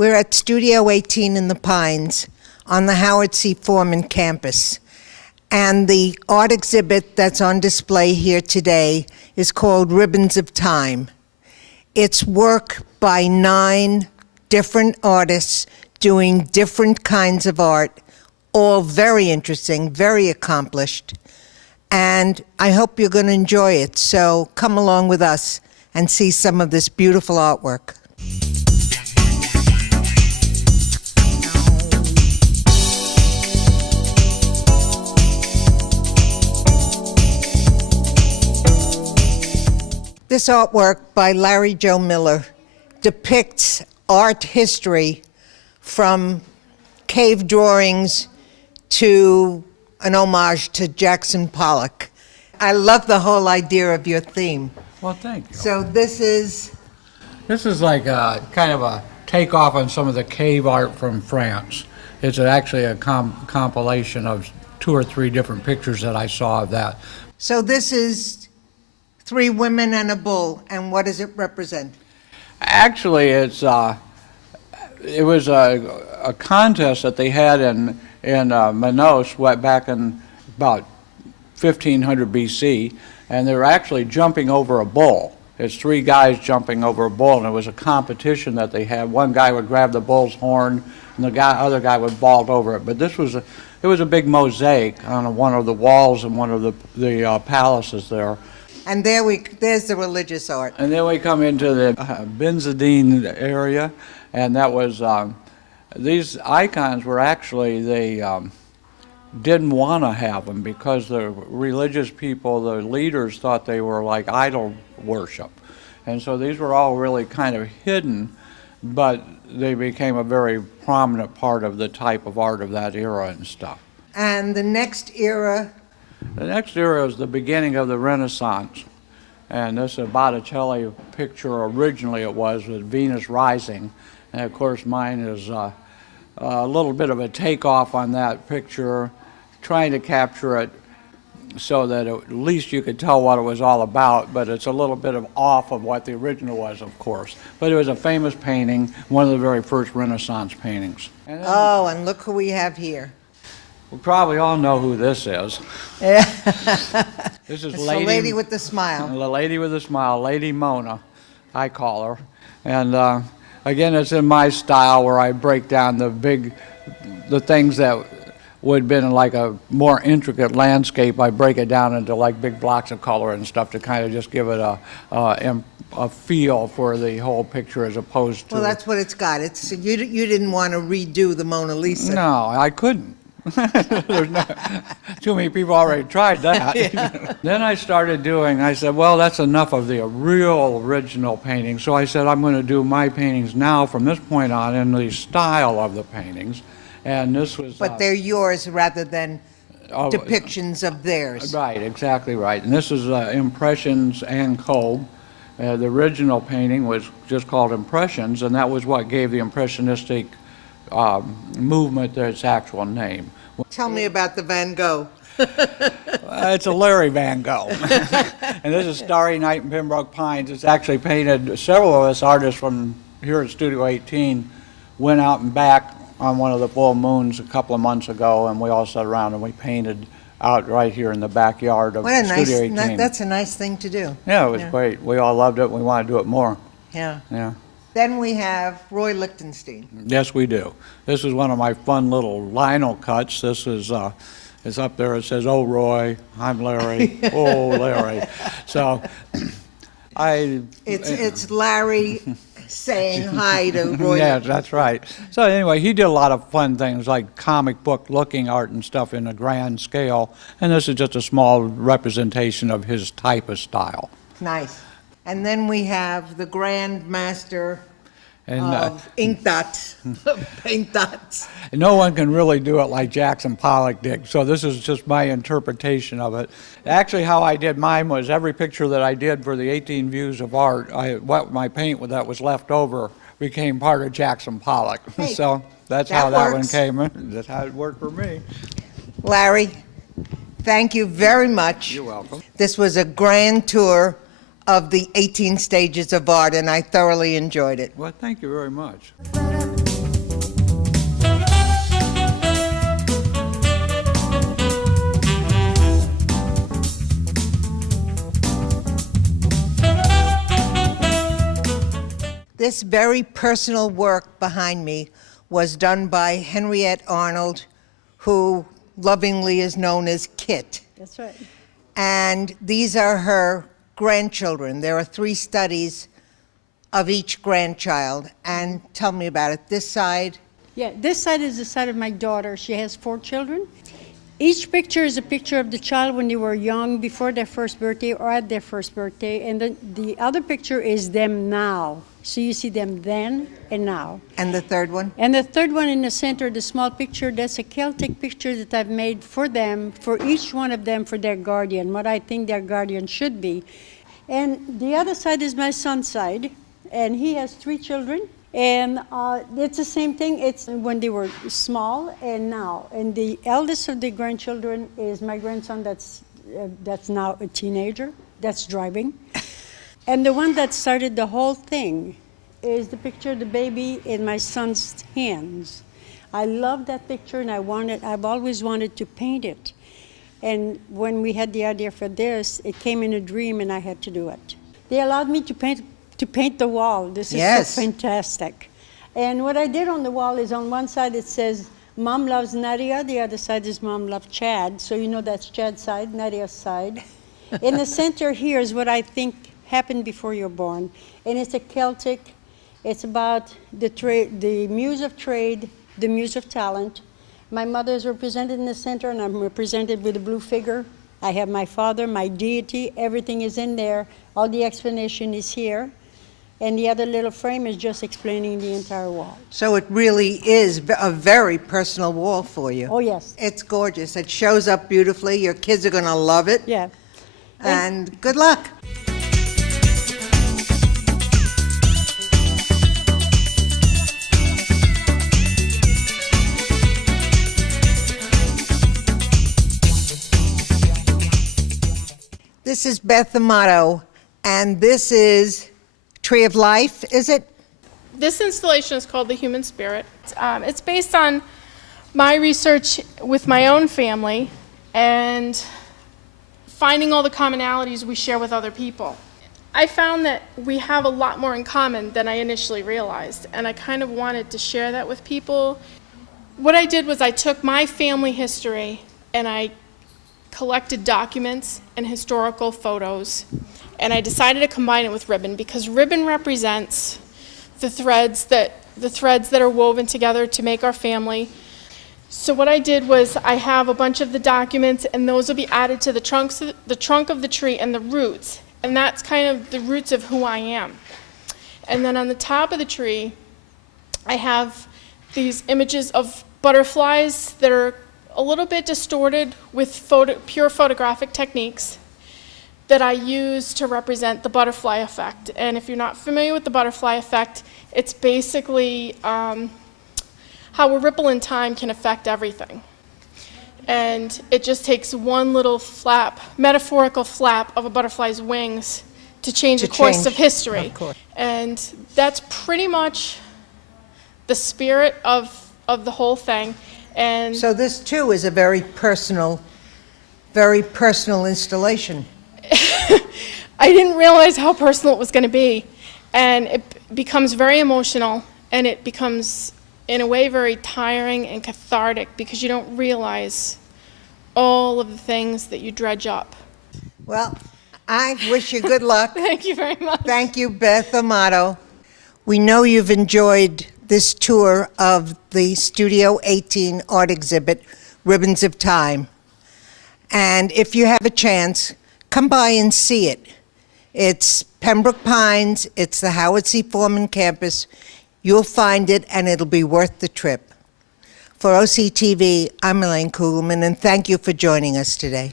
We're at Studio 18 in the Pines on the Howard C. Foreman campus. And the art exhibit that's on display here today is called Ribbons of Time. It's work by 9 different artists doing different kinds of art, all very interesting, very accomplished. And I hope you're going to enjoy it. So come along with us and see some of this beautiful artwork. This artwork by Larry Joe Miller depicts art history from cave drawings to an homage to Jackson Pollock. I love the whole idea of your theme. Well, thank you. So this is like a kind of a takeoff on some of the cave art from France. It's actually a compilation of 2 or 3 different pictures that I saw of that. So this is 3 women and a bull, and what does it represent? Actually, it was a contest that they had in Manos back in about 1500 BC, and they were actually jumping over a bull. It's 3 guys jumping over a bull, and it was a competition that they had. One guy would grab the bull's horn, and the other guy would vault over it. But it was a big mosaic on one of the walls in one of the palaces there. And there's the religious art. And then we come into the Benzedine area, and that was, these icons were actually, they didn't want to have them because the religious people, the leaders, thought they were like idol worship. And so these were all really kind of hidden, but they became a very prominent part of the type of art of that era and stuff. And the next era? The next era is the beginning of the Renaissance. And this is a Botticelli picture. Originally it was with Venus rising. And of course mine is a little bit of a takeoff on that picture, trying to capture it so that at least you could tell what it was all about, but it's a little bit off of what the original was, of course. But it was a famous painting, one of the very first Renaissance paintings. And and look who we have here. We probably all know who this is. Yeah. This is the lady with the smile. The lady with the smile, Lady Mona, I call her. And again, it's in my style where I break down the things that would have been like a more intricate landscape. I break it down into like big blocks of color and stuff to kind of just give it a feel for the whole picture as opposed to... Well, that's what it's got. You didn't want to redo the Mona Lisa. No, I couldn't. There's too many people already tried that. Yeah. Then I said, well, that's enough of the real original painting. So I said, I'm going to do my paintings now from this point on in the style of the paintings. And this was... But they're yours rather than depictions of theirs. Right, exactly right. And this is Impressions and Kolb. The original painting was just called Impressions, and that was what gave the Impressionistic movement its actual name. Tell me about the Van Gogh. It's a Larry Van Gogh. And this is Starry Night in Pembroke Pines. It's actually painted, several of us artists from here at Studio 18 went out and back on one of the full moons a couple of months ago, and we all sat around and we painted out right here in the backyard of Studio 18. That's a nice thing to do. Yeah, it was great. We all loved it. We want to do it more. Yeah. Yeah. Then we have Roy Lichtenstein. Yes, we do. This is one of my fun little lino cuts. This is it's up there. It says, "Oh, Roy, I'm Larry. Oh, Larry." So, It's Larry saying hi to Roy. Yeah, that's right. So anyway, he did a lot of fun things like comic book looking art and stuff in a grand scale, and this is just a small representation of his type of style. Nice. And then we have the Grand Master of ink dots, paint dots. No one can really do it like Jackson Pollock did, so this is just my interpretation of it. Actually, how I did mine was every picture that I did for the 18 Views of Art, what my paint that was left over became part of Jackson Pollock. Hey, so that's how that one came. That's how it worked for me. Larry, thank you very much. You're welcome. This was a grand tour of the 18 stages of art, and I thoroughly enjoyed it. Well, thank you very much. This very personal work behind me was done by Henriette Arnold, who lovingly is known as Kit. That's right. And these are her grandchildren. There are 3 studies of each grandchild. And tell me about it. This side. Yeah, this side is the side of my daughter. She has 4 children. Each picture is a picture of the child when they were young, before their first birthday or at their first birthday. And then the other picture is them now. So you see them then and now. And the third one? And the third one in the center, the small picture, that's a Celtic picture that I've made for them, for each one of them, for their guardian, what I think their guardian should be. And the other side is my son's side, and he has 3 children. And it's the same thing. It's when they were small and now. And the eldest of the grandchildren is my grandson that's now a teenager, that's driving. And the one that started the whole thing is the picture of the baby in my son's hands. I love that picture, and I've always wanted to paint it. And when we had the idea for this, it came in a dream, and I had to do it. They allowed me to paint the wall. This is so fantastic. And what I did on the wall is, on one side it says, Mom loves Nadia, the other side is Mom loves Chad. So you know that's Chad's side, Nadia's side. In the center here is what I think happened before you're born. And it's a Celtic, it's about the muse of trade, the muse of talent. My mother is represented in the center, and I'm represented with a blue figure. I have my father, my deity, everything is in there. All the explanation is here. And the other little frame is just explaining the entire wall. So it really is a very personal wall for you. Oh, yes. It's gorgeous. It shows up beautifully. Your kids are going to love it. Yeah. And good luck. This is Beth Amato, and this is Tree of Life, is it? This installation is called The Human Spirit. It's based on my research with my own family and finding all the commonalities we share with other people. I found that we have a lot more in common than I initially realized, and I kind of wanted to share that with people. What I did was I took my family history and I collected documents and historical photos, and I decided to combine it with ribbon because ribbon represents the threads that are woven together to make our family. So what I did was I have a bunch of the documents, and those will be added to the trunk of the tree and the roots, and that's kind of the roots of who I am. And then on the top of the tree, I have these images of butterflies that are a little bit distorted with pure photographic techniques that I use to represent the butterfly effect. And if you're not familiar with the butterfly effect, it's basically how a ripple in time can affect everything. And it just takes one little flap, metaphorical flap of a butterfly's wings to change the course of history. Of course. And that's pretty much the spirit of the whole thing. And So this, too, is a very personal installation. I didn't realize how personal it was going to be. And it becomes very emotional, and it becomes, in a way, very tiring and cathartic because you don't realize all of the things that you dredge up. Well, I wish you good luck. Thank you very much. Thank you, Beth Amato. We know you've enjoyed this tour of the Studio 18 art exhibit, Ribbons of Time. And if you have a chance, come by and see it. It's Pembroke Pines, it's the Howard C. Foreman campus. You'll find it, and it'll be worth the trip. For OCTV, I'm Elaine Kugelman, and thank you for joining us today.